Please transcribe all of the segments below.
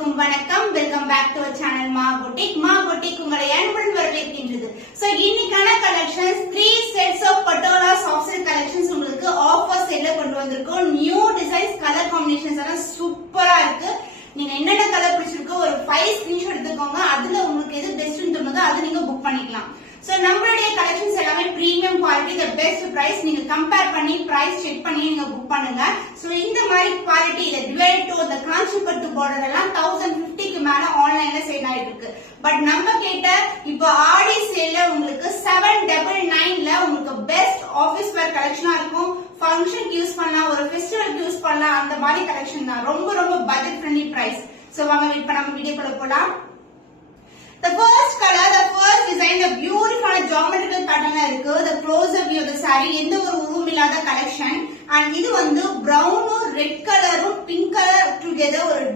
அனைவருக்கும் வணக்கம். Welcome back to channel Maa boutique. Maa boutique உங்களை அன்புடன் வரவேற்கின்றது. சோ இன்னைக்கான collections 3 sets of Patola soft silk collections உங்களுக்கு ஆஃபர் சேல்ல கொண்டு வந்திருக்கோம். நியூ டிசைன்ஸ், கலர் காம்பினேஷன்ஸ் எல்லாம் சூப்பரா இருக்கு. நீங்க என்னென்ன கலர் பிடிச்சிருக்கோ ஒரு 5 ஸ்கிரீன்ஷாட் எடுத்துக்கோங்க. அதுல உங்களுக்கு எது பெஸ்ட்னு தோணுதோ அதை நீங்க புக் பண்ணிக்கலாம். சோ நம்மளுடைய கலெக்ஷன்ஸ் எல்லாமே premium quality, the best price. நீங்க கம்பேர் பண்ணி பிரைஸ் செக் பண்ணி நீங்க புக் பண்ணுங்க. சோ இந்த மாதிரி குவாலிட்டி இந்த டுவெல் டோ இந்த காஞ்சிபட்டு பார்டர் எல்லாம் 1050க்கு மேல ஆன்லைன்ல சேல் ஆயிட்டு இருக்கு. பட் நம்ம கேட்ட இப்போ ஆடி சேல்ல உங்களுக்கு 799ல உங்களுக்கு பெஸ்ட் ஆபீஸ் வேர் கலெக்ஷனா இருக்கும். ஃபங்க்ஷன் யூஸ் பண்ணலாம், ஒரு ஃபெஸ்டிவல் யூஸ் பண்ணலாம், அந்த மாதிரி கலெக்ஷன் தான். ரொம்ப ரொம்ப பட்ஜெட் ஃப்ரெண்ட்லி பிரைஸ். சோ வாங்க இப்ப நம்ம வீடியோக்குள்ள போலாம். The first color, the first design, the beautiful geometrical pattern la irukku. The closer view of the saree, எந்த ஒரு உருவம் இல்லாத collection. And இது வந்து brown red color pink color together ஒரு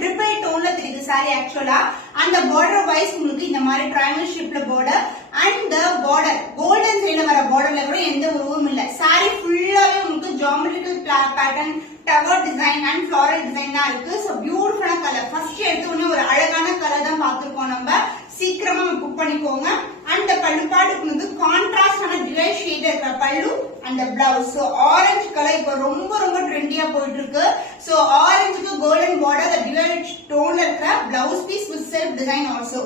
triple tone ல தெரியுது saree actually. And the border wise உங்களுக்கு இந்த மாதிரி triangle shape ல border and the border golden thread வர borderல கூட எந்த உருவம் இல்ல. saree ஃபுல்லாவே உங்களுக்கு geometrical pattern, tower design and floral design தான் இருக்கு. So beautiful color. First எடுத்த உடனே ஒரு அழகான கலர் தான் பாத்துருக்கோம். நம்ம சீக்கிரமா புக் பண்ணிக்கோங்க. and the பல்லு பாட்டுக்கு வந்து கான்ட்ராஸ்ட் ஆன dual shade இருக்கிற பல்லு and the blouse. So orange color இப்ப ரொம்ப ரொம்ப ட்ரெண்டியா போயிட்டு இருக்கு. So orange க்கு golden border, the dual tone இருக்கிற blouse piece with self design also.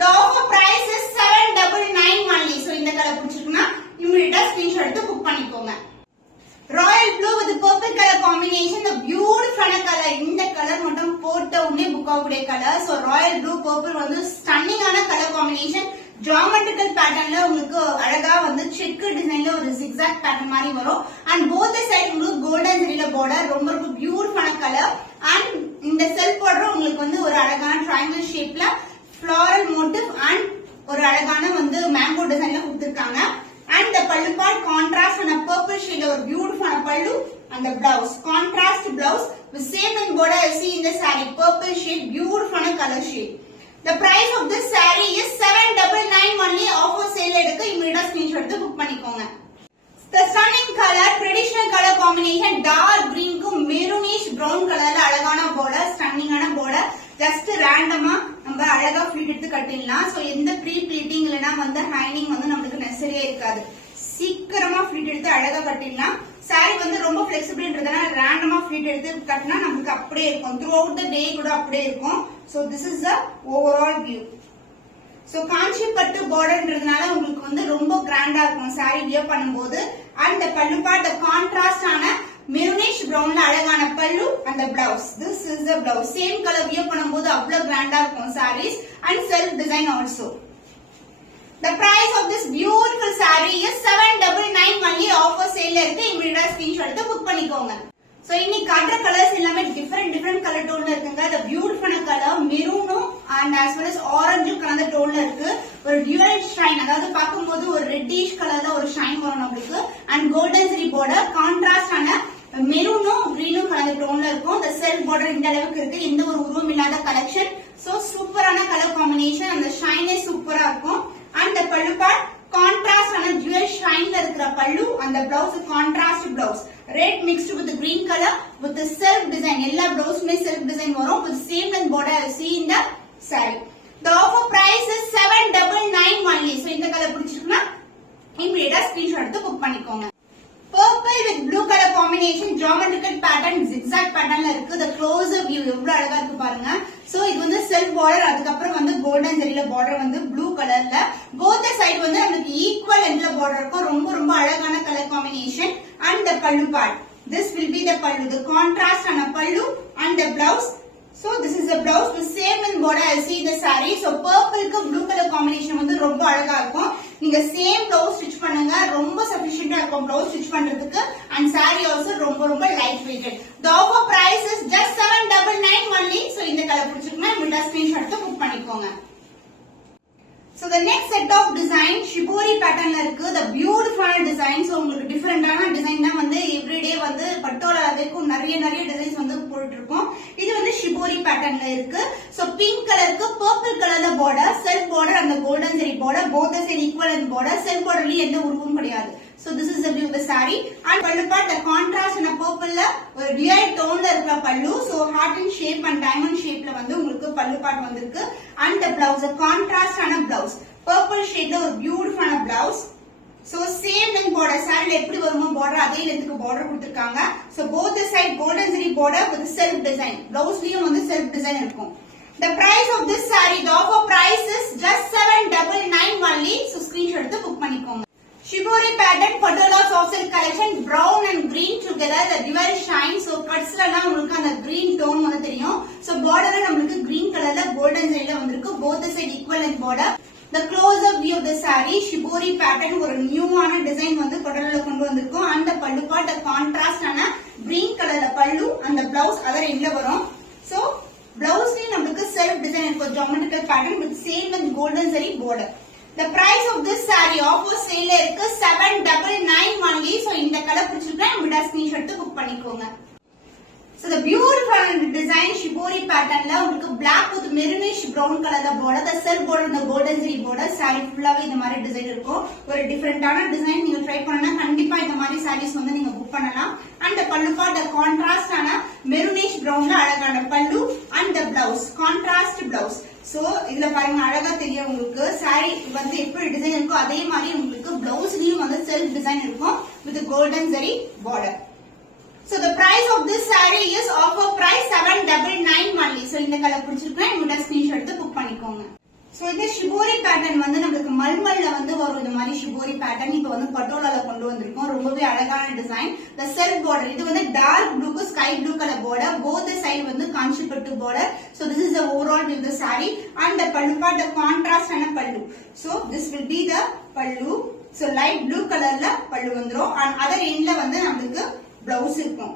The offer price is 799 only. So இந்த கலர் பிடிச்சிருக்குன்னா இமிடியேட்டா ஸ்கிரீன்ஷாட் எடுத்து புக் பண்ணிக்கோங்க. Royal blue with purple colour combination, the beautiful color. இந்த colour மட்டும் போட்ட உடனே புக் ஆகக்கூடிய colour. So Royal blue purple வந்து ஸ்டன்னிங்கான கலர் காம்பினேஷன். ஜியோமெட்ரிக்கல் பேட்டர்ன்ல உங்களுக்கு அழகா வந்து செக் டிசைன்ல ஒரு zigzag பேட்டர்ன் மாதிரி வரும். அண்ட் போத் சைடு உங்களுக்கு கோல்டன் ஜெரில பார்டர், ரொம்ப ரொம்ப பியூட்டிஃபுல்லான கலர். அண்ட் இந்த செல்ஃப் பார்டர் உங்களுக்கு வந்து ஒரு அழகான ட்ரையாங்கிள் ஷேப்ல floral motif and ஒரு அழகான வந்து மேங்கோ டிசைன்ல கொடுத்திருக்காங்க. And the pallu part contrast on a purple shade or beautiful pallu and the blouse contrast blouse with same in border you see in the saree purple shade, beautiful color shade. The price of this saree is 799 only. Offer sale edukku immediate screenshot எடுத்து book பண்ணிக்கோங்க. The stunning color, traditional color combination, dark green ku maroonish brown color la அழகான border, stunning ஆன border. Just ரேண்டமா நம்ம அழகா flit எடுத்து கட்டிடலாம். So எந்த ப்ரீ ப்ளீட்டிங் இல்லனா வந்து ஹேங்கிங் வந்து நமக்கு நெசசரியா இருக்காது. சீக்கிரமா ஃபிளிட் எடுத்து அழகா கட்டிடலாம். சாரி வந்து ரொம்ப ஃபிளெக்சிபிள்ன்றதுனால ரேண்டமா ஃபிளிட் எடுத்து கட்டினா நமக்கு அப்படியே இருக்கும். த்ரூ அவுட் தி டே கூட அப்படியே இருக்கும். So this is the overall view. So Kanchipattu பார்டர்ன்றதுனால உங்களுக்கு வந்து ரொம்ப கிராண்டா இருக்கும் சாரி வியர் பண்ணும்போது. And the pallu part, the contrast ஆன மெரூனிஷ் பிரவுன்ல அழகான பல்லு and the blouse. This is the blouse. Same color wear பண்ணும்போது அவ்வளவு கிராண்டா இருக்கும் sarees and self design also. The price of this beautiful saree is 799 only. Offer sale இருக்கு. இமிடியேட்டா screenshot எடுத்து புக் பண்ணிக்கோங்க. சோ இன்னைக்கு காட்டுற கலர்ஸ் எல்லாமே டிஃபரெண்ட் கலர் டோன்ல இருக்குங்க. the beautiful கலர் மெரூனும் and as well as ஆரஞ்சும் கலந்த டோன்ல இருக்கு. ஒரு டியூவல் ஷைன், அதாவது பாக்கும்போது ஒரு ரெட்டிஷ் கலர்ல ஒரு ஷைன் வரும் நமக்கு. and golden zari border contrast ஆன மெரூனும் கிரீனும் கலந்த டோன்ல இருக்கும். the self border இந்த அளவுக்கு இருக்கு. எந்த ஒரு உருவம் இல்லாத கலெக்ஷன். சோ சூப்பரான கலர் காம்பினேஷன். அந்த ஷைனே சூப்பரா இருக்கும். and the pallu part contrast ஆன dual shine இருக்கிற பல்லு and the blouse contrast blouse, red mixed with the green color with the self design. எல்லா blouseமே self design வரும் with same length border you see in the saree. The offer price is 799 only. So இந்த colour பிடிச்சிருக்குன்னா இமிடியேட்டா screenshot எடுத்து book பண்ணிக்கோங்க. Purple with blue color combination, geometrical pattern, zigzag patternல இருக்கு. The closer view எவ்வளவு அழகா இருக்கு பாருங்க. சோ இது வந்து செல்ஃப் border, அதுக்கு அப்புறம் வந்து கோல்டன் ஜெரில border வந்து blue கலர்ல. both side வந்து நமக்கு ஈக்குவல் லென்த்ல border இருக்கும். ரொம்ப ரொம்ப அழகான colour combination. and the pallu part, this will be the pallu, the contrast ஆன pallu and the blouse. So this is the blouse with same in border I see the saree. So purple க்கு blue color combination வந்து ரொம்ப அழகா இருக்கும். நீங்க same blouse stitch பண்ணுங்க, ரொம்ப சஃபிஷியன்ட்டா இருக்கும் blouse stitch பண்றதுக்கு. and saree also ரொம்ப ரொம்ப light weighted. The offer price is just 799 only. So இந்த கலர் பிடிச்சிருக்குன்னா இமிடியேட்டா ஸ்கிரீன்ஷாட் எடுத்து புக் பண்ணிக்கோங்க. So the next set of design shibori patternல இருக்கு. the beautiful design. So உங்களுக்கு டிஃபரண்டான டிசைன் தான் வந்து எவ்ரிடே வந்து பட்டோலா வரைக்கும் நிறைய டிசைன்ஸ் வந்து போட்டுட்டு இருக்கோம். இது வந்து shibori ஷிபோரி பேட்டர்ன்ல இருக்கு. சோ பிங்க் கலருக்கு பர்பிள் கலர்ல border, self border and the golden zari border, both the side equal and border, self borderல எந்த உருவமும் கிடையாது. So this is the view of the saree and pallu part the contrast in a purple la ஒரு dual tone la irukra pallu. So heart in shape and diamond shape la வந்து உங்களுக்கு pallu part வந்திருக்கு and the blouse a contrast ஆன blouse purple shade la ஒரு beautiful ஆன blouse. So same length border saree la எப்படி வருமோ border அதே லெந்த்க்கு border கொடுத்திருக்காங்க. So both the side golden zari border with self design, blouse லயும் வந்து self design இருக்கும். The price of this saree, the offer price is just 799 only. So screenshot எடுத்து book பண்ணிக்கோங்க. Shibori pattern Patola soft silk collection, brown and green together, the dual shine. So cuts la உங்களுக்கு அந்த green tone வந்து தெரியும். So border ல நமக்கு green colorல golden zari ல வந்திருக்கு, both the side equal length border. The close up view of the saree, Shibori pattern ஒரு new ஆன டிசைன் வந்து பட்டோலால கொண்டு வந்திருக்கோம். அந்த பல்லு part contrast ஆன green colorல பல்லு and the blouse other endல வரும். So blouse ல நமக்கு self design இருக்கும், geometrical pattern with same with golden zari border. The price of this saree offer sale இருக்கு 799 only. So இந்த கலர் பிடிச்சிருக்கா விட ஸ்கிரீன்ஷாட் எடுத்து புக் பண்ணிக்கோங்க. So the beautiful design Shibori patternல உங்களுக்கு black with maroonish brown colorல border, the self border and the golden zari border, saree ஃபுல்லாவே இந்த மாதிரி டிசைன் இருக்கும். ஒரு டிஃபரண்டான டிசைன் நீங்க ட்ரை பண்ணா கண்டிப்பா இந்த மாதிரி sarees வந்து நீங்க புக் பண்ணலாம். And the pallu part the contrast ஆன maroonish brownல அழகான பல்லு and the blouse contrast blouse. So இதுல பாருங்க அழகா தெரியும் உங்களுக்கு saree வந்து எப்படி டிசைன் இருக்கோ அதே மாதிரி உங்களுக்கு பிளவுஸ்லயும் வந்து செல்ஃப் டிசைன் இருக்கும் with golden zari border. So the price of this saree is offer price 799 only. So இந்த கலர் பிடிச்சிருக்கா உங்க ஸ்கிரீன்ஷாட் எடுத்து புக் பண்ணிக்கோங்க. So இந்த Shibori pattern வந்து நமக்கு மல்மல்ல வந்து வரும் இந்த மாதிரி Shibori pattern இப்ப வந்து பட்டோலால கொண்டு வந்திருக்கோம். ரொம்பவே அழகான டிசைன். The self border இது வந்து dark blue க்கு sky blue color border, both the side வந்து காஞ்சிபட்டு border. So this is the overall view of the saree and the pallu part the contrast ஆன பல்லு. So this will be the pallu. So light blue colorல பல்லு வந்துரும் and other endல வந்து நமக்கு blouse இருக்கும்.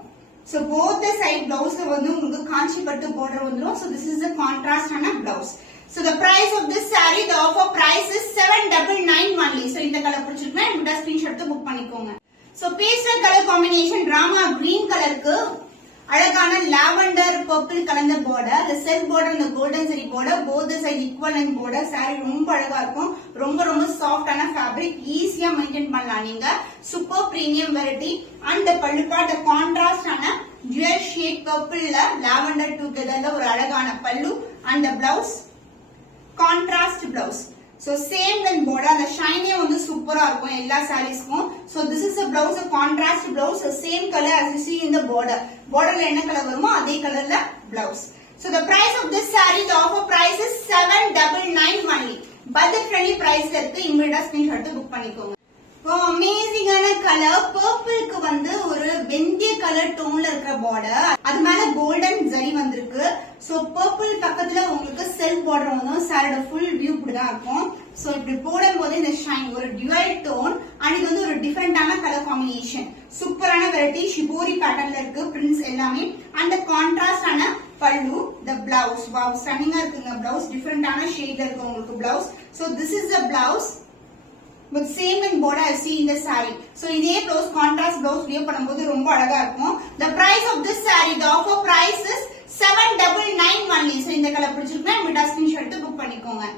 So both the side blouse வந்து உங்களுக்கு காஞ்சிபட்டு border வந்துரும். So this is the contrast ஆன blouse. So the price of this saree, the offer price is 799 only. So இந்த கலர் பிடிச்சிருக்கா இந்த ஸ்கிரீன்ஷாட் எடுத்து புக் பண்ணிக்கோங்க. So pastel color combination drama green கலருக்கு அழகான lavender purple கலந்த border, the self border and the golden zari border, both the side equal length border. saree ரொம்ப அழகா இருக்கும், ரொம்ப soft ஆன fabric, ஈஸியா மெயின்டைன் பண்ணலாம் நீங்க. super premium variety and the pallu part the contrast ஆன dual shade purple ல lavender together ல ஒரு அழகான பல்லு and the blouse contrast blouse. So same length border, the shine வந்து சூப்பரா இருக்கும் எல்லா sareesக்கும். So this is a blouse, a contrast blouse, the same color as you see in the border. Borderல என்ன கலர் வருமோ அதே கலர்ல blouse. So the price of this saree, the offer price is 799 only. Budget friendly price ல இருக்கு, இமிடியேட்டா screenshot எடுத்து book பண்ணிக்கோங்க. அமேசிங்கான colour பர்பிள்க்கு வந்து ஒரு வெந்தய கலர் டோன்ல இருக்கிற பார்டர், அது மேல கோல்டன் ஜரி வந்திருக்கு. சோ பர்பிள் பக்கத்துல உங்களுக்கு செல்ஃப் பார்டர் வந்து சாரியோட ஃபுல் வியூ இப்படிதான் இருக்கும். சோ இப்படி போடும்போது இந்த ஷைன் ஒரு டியூவல் டோன் அண்ட் இது வந்து ஒரு டிஃபரெண்டான கலர் காம்பினேஷன், சூப்பரான வெரைட்டி Shibori பேட்டர்ன்ல இருக்கு பிரிண்ட்ஸ் எல்லாமே அண்ட் கான்ட்ராஸ்ட் ஆன பல்லு, the blouse வாவ் ஸ்டன்னிங்கா இருக்குங்க. பிளவுஸ் டிஃபரெண்டான ஷேட்ல இருக்கு உங்களுக்கு blouse. So this is the blouse with same in border as see in the saree. So இதே blouse contrast blouse wear பண்ணும்போது ரொம்ப அழகா இருக்கும். The price of this saree, the offer price is 799 only. So இந்த colour பிடிச்சிருக்கா இந்த screenshot எடுத்து book பண்ணிக்கோங்க.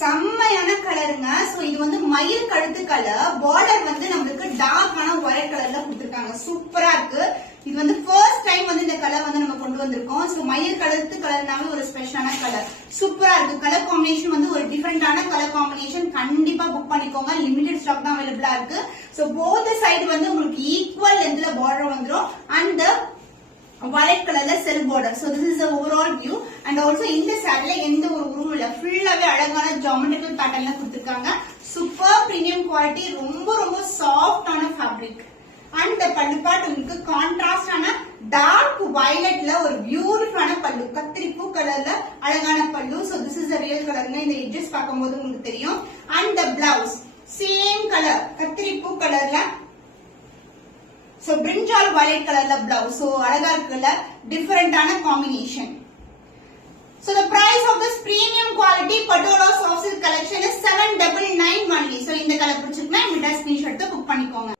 செம்மையான கலருங்க. சோ இது வந்து மயில் கழுத்து கலர், பார்டர் வந்து நமக்கு டார்க்கான ஒயிட் கலர்ல கொடுத்திருக்காங்க, சூப்பரா இருக்கு. இது வந்து ஃபர்ஸ்ட் டைம் வந்து இந்த கலர் வந்து நம்ம கொண்டு வந்திருக்கோம். சோ மயில் கழுத்து கலர்னாவே ஒரு ஸ்பெஷலான கலர், சூப்பரா இருக்கு. கலர் காம்பினேஷன் வந்து ஒரு டிஃபரெண்டான கலர் காம்பினேஷன், கண்டிப்பா புக் பண்ணிக்கோங்க. லிமிடெட் ஸ்டாக் தான் அவைலபிளா இருக்கு. சோ போத் சைடு வந்து உங்களுக்கு ஈக்குவல் லென்த்ல பார்டர் வந்துரும் and white colorல self border. So this is the overall view and also இந்த சாரில எந்த ஒரு உருவம் இல்ல, ஃபுல்லாவே அழகான geometrical patternல கொடுத்திருக்காங்க. சூப்பர் பிரீமியம் குவாலிட்டி, ரொம்ப சாஃப்டான ஃபேப்ரிக் and the பல்லு பார்ட் உங்களுக்கு கான்ட்ராஸ்ட் ஆன டார்க் வயலட்ல ஒரு பியூட்டிஃபுல்லான பல்லு, கத்திரிப்பூ கலர்ல அழகான பல்லு. So this is the real color. இந்த எட்ஜஸ் பாக்கும்போது உங்களுக்கு தெரியும். and the blouse same color கத்திரிப்பூ கலர்ல, so brinjal violet colorல blouse. So அழகா இருக்குல்ல, டிஃபரெண்டான combination. So the price of this premium quality Patola soft silk collection is 799 only. So இந்த colour பிடிச்சிருக்கா இந்த ஸ்கிரீன்ஷாட் எடுத்து புக் பண்ணிக்கோங்க.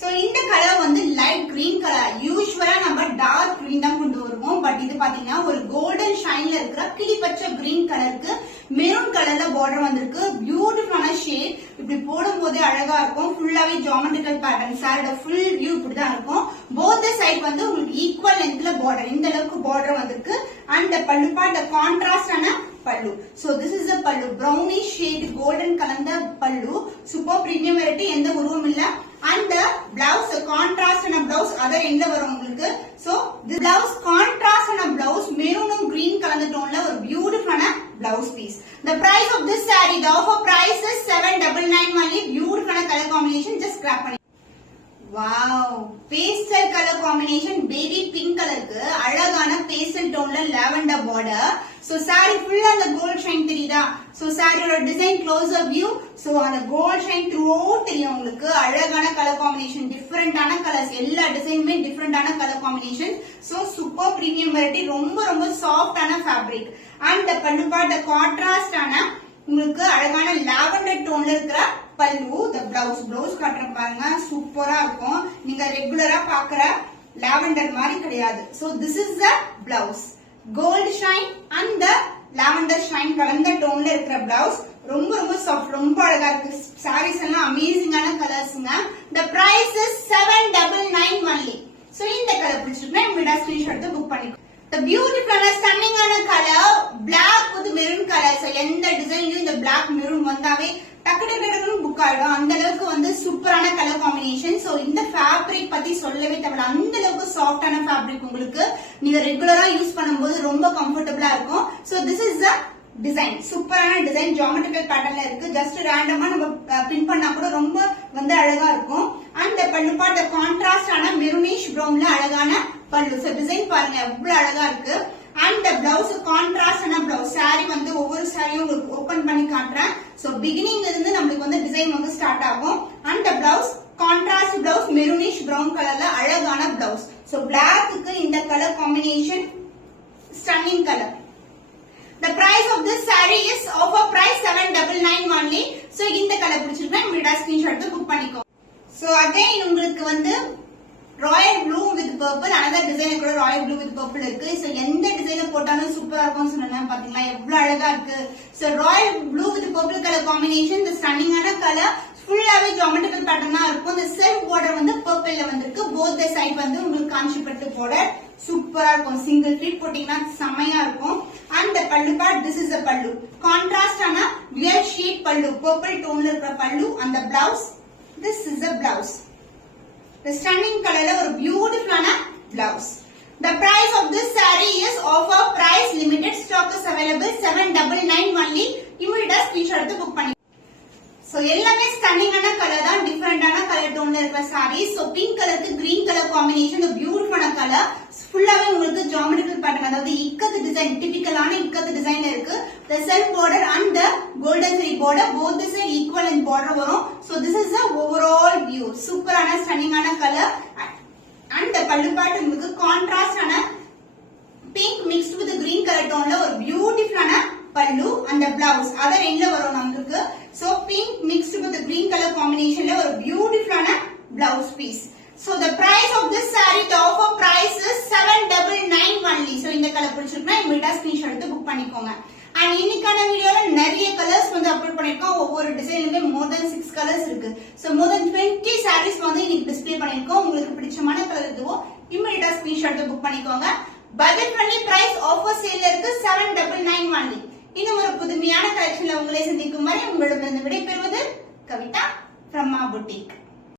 So இந்த கலர் வந்து லைட் கிரீன் கலர், யூசுவலா நம்ம டார்க் கிரீன் தான் கொண்டு வருவோம், பட் இது பாத்தீங்கன்னா ஒரு கோல்டன் ஷைன்ல இருக்கிற கிளிப்பச்சை கிரீன் கலருக்கு மெரூன் கலர்ல பார்டர் வந்திருக்கு. பியூட்டிஃபுல்லான ஷேட். இப்படி போடும் போதே அழகா இருக்கும். ஃபுல்லாவே ஜியோமெட்ரிக்கல் பேட்டர்ன். சாரோட ஃபுல் வியூ இப்படிதான் இருக்கும். போத் சைட் வந்து உங்களுக்கு ஈக்குவல் லென்த்ல பார்டர், இந்த அளவுக்கு பார்டர் வந்திருக்கு. அண்ட் பல்லு part கான்ட்ராஸ்டான pallu. So this is the pallu, brownish shade golden கலந்த pallu. Super premium variety, எந்த உருவம் இல்ல. And the blouse contrast and a blouse other எங்க வரும் உங்களுக்கு. So this blouse contrast and a blouse maroon and green கலந்த டோன்ல ஒரு பியூட்டிஃபுல்லான blouse piece. The price of this saree, the offer price is 799 only. Beautiful color combination, just grab பண்ணி. Wow, pastel color combination, baby pink கலருக்கு அழகான pastel டோன்ல lavender border. So saree full அந்த gold shine தெரியுதா? So saree ஓட design closer view. So அந்த gold shine throughout தெரியும் உங்களுக்கு. அழகான color combination, different ஆன colors, எல்லா டிசைனுமே different ஆன color combination. So super premium variety, ரொம்ப soft ஆன fabric. And the pallu part the contrast ஆன உங்களுக்கு அழகான lavender டோன்ல இருக்கிற pallu. The blouse காட்டுறேன் பாருங்க, சூப்பரா இருக்கும். நீங்க ரெகுலரா பாக்குற lavender மாதிரி கிடையாது. So this is the blouse. Gold shine and the lavender shine கலந்த டோன்ல இருக்கிற blouse. ரொம்ப சாஃப்ட், ரொம்ப அழகா இருக்கு. சாரீஸ் எல்லாம் அமேசிங்கான கலர்ஸ்ங்க. The price is 799 only. So இந்த கலர் பிடிச்சிருந்தா உங்களோட ஸ்கிரீன்ஷாட் எடுத்து புக் பண்ணிக்கோ. The beautiful stunning ஆன colour black with maroon color. So எந்த டிசைன்லயும் இந்த black maroon வந்தாவே டக்கு புக் ஆயிடும். அந்த அளவுக்கு வந்து சூப்பரான கலர் காம்பினேஷன். சோ இந்த ஃபேப்ரிக் பத்தி சொல்லவே தேவையில்ல. அந்த அளவுக்கு சாஃப்டான ஃபேப்ரிக் உங்களுக்கு நீங்க ரெகுலரா யூஸ் பண்ணும்போது ரொம்ப கம்ஃபர்டபுளா இருக்கும். So this is the design. சூப்பரான டிசைன், ஜியோமெட்ரிக்கல் பேட்டர்ன்ல இருக்கு. ஜஸ்ட் ரேண்டமா நம்ம பின் பண்ணா கூட ரொம்ப வந்து அழகா இருக்கும். அண்ட் பல்லு பார்ட் கான்ட்ராஸ்ட் ஆன மெரூனிஷ் ப்ரௌன்ல அழகான பல்லு. சோ டிசைன் பாருங்க எவ்வளவு அழகா இருக்கு. அண்ட் பிளவுஸ் கான்ட்ராஸ்ட் ஆன பிளவுஸ். சாரி வந்து ஒவ்வொரு சாரியும் உங்களுக்கு ஓபன் பண்ணி காட்டுறேன். சோ பிகினிங்ல இருந்து நமக்கு வந்து டிசைன் வந்து ஸ்டார்ட் ஆகும். And blouse contrast blouse maroonish brown கலர்ல அழகான பிளவுஸ். சோ பிளாக்கு இந்த colour combination stunning colour. The price of this saree is offer price 799 only. So இந்த கலர் பிடிச்சிருந்தா உங்களோட ஸ்கிரீன்ஷாட் எடுத்து புக் பண்ணிக்கோ. சோ அகைன் உங்களுக்கு வந்து Royal blue with purple, another design கூட ராயல் ப்ளூ வித் பர்பிள் இருக்கு. சோ எந்த டிசைனை போட்டாலும் சூப்பரா இருக்கும்னு சொன்னேன் பாத்தீங்களா, எவ்வளவு அழகா இருக்கு. So Royal blue with purple colour combination, இந்த ஸ்டன்னிங்கான கலர், ஃபுல்லாவே ஜியோமெட்ரிக்கல் பேட்டர்னா இருக்கும். இந்த செல்ஃப் பார்டர் வந்து பர்பிள்ல வந்திருக்கு. போத் தி சைடு வந்து உங்களுக்கு காஞ்சிப்பட்டு பார்டர் சூப்பரா இருக்கும். சிங்கிள் ஃபிட் போட்டீங்கன்னா செமையா இருக்கும். And the pallu part, this is the pallu. Contrast ஆன dual shade pallu, purple டோன்ல இருக்கிற pallu. and the blouse, this is the blouse. The stunning colorல ஒரு பியூட்டிஃபுல்லான blouse. The price of this saree is offer price, limited stock is available, 799 only. Immediate screenshot எடுத்து book பண்ணி. So எல்லாமே ஸ்டன்னிங்கான colour தான், டிஃபரெண்டான colour டோன்ல இருக்கிற sorry. So pink கலருக்கு green colour combination, பியூட்டிஃபுல்லான colour. ஃபுல்லாவே உங்களுக்கு ஜியோமெட்ரிக்கல் பேட்டர்ன், அதாவது இக்கத்து டிசைன், டிபிக்கலான இக்கத்து டிசைன்ல இருக்கு. The self border and the golden zari border, both the side equal in border வரும். So this is the overall view. சூப்பரான ஸ்டன்னிங்கான கலர். And the pallu part உங்களுக்கு கான்ட்ராஸ்ட் ஆன pink mixed with green colour டோன்ல ஒரு பியூட்டிஃபுல்லான pallu and the blouse other endல வரும் நமக்கு. So pink mixed with the green color combination ல ஒரு பியூட்டிஃபுல்லான blouse piece. So the price of this saree, the offer price is 799 only. So இந்த colour பிடிச்சிருக்குனா இமிடியேட்டா screenshot எடுத்து புக் பண்ணிக்கோங்க. And இன்னைக்கான வீடியோல நிறைய கலர்ஸ் வந்து அப்லோட் பண்ணிருக்கோம். ஒவ்வொரு டிசைன்லயுமே more than 6 கலர்ஸ் இருக்கு. So more than 20 sarees வந்து இன்னைக்கு டிஸ்ப்ளே பண்ணிருக்கோம். உங்களுக்கு பிடிச்சமான கலர் எதுவோ இமிடியேட்டா ஸ்கிரீன்ஷாட் எடுத்து புக் பண்ணிக்கோங்க. பட்ஜெட் ஃப்ரெண்ட்லி பிரைஸ் ஆஃபர் சேல்ல இருக்கு 799 only. இன்னும் ஒரு புதுமையான கலெக்ஷன்ல உங்களை சந்திக்கும் வரை உங்களிடமிருந்து விடைபெறுவது கவிதா from Ma Boutique.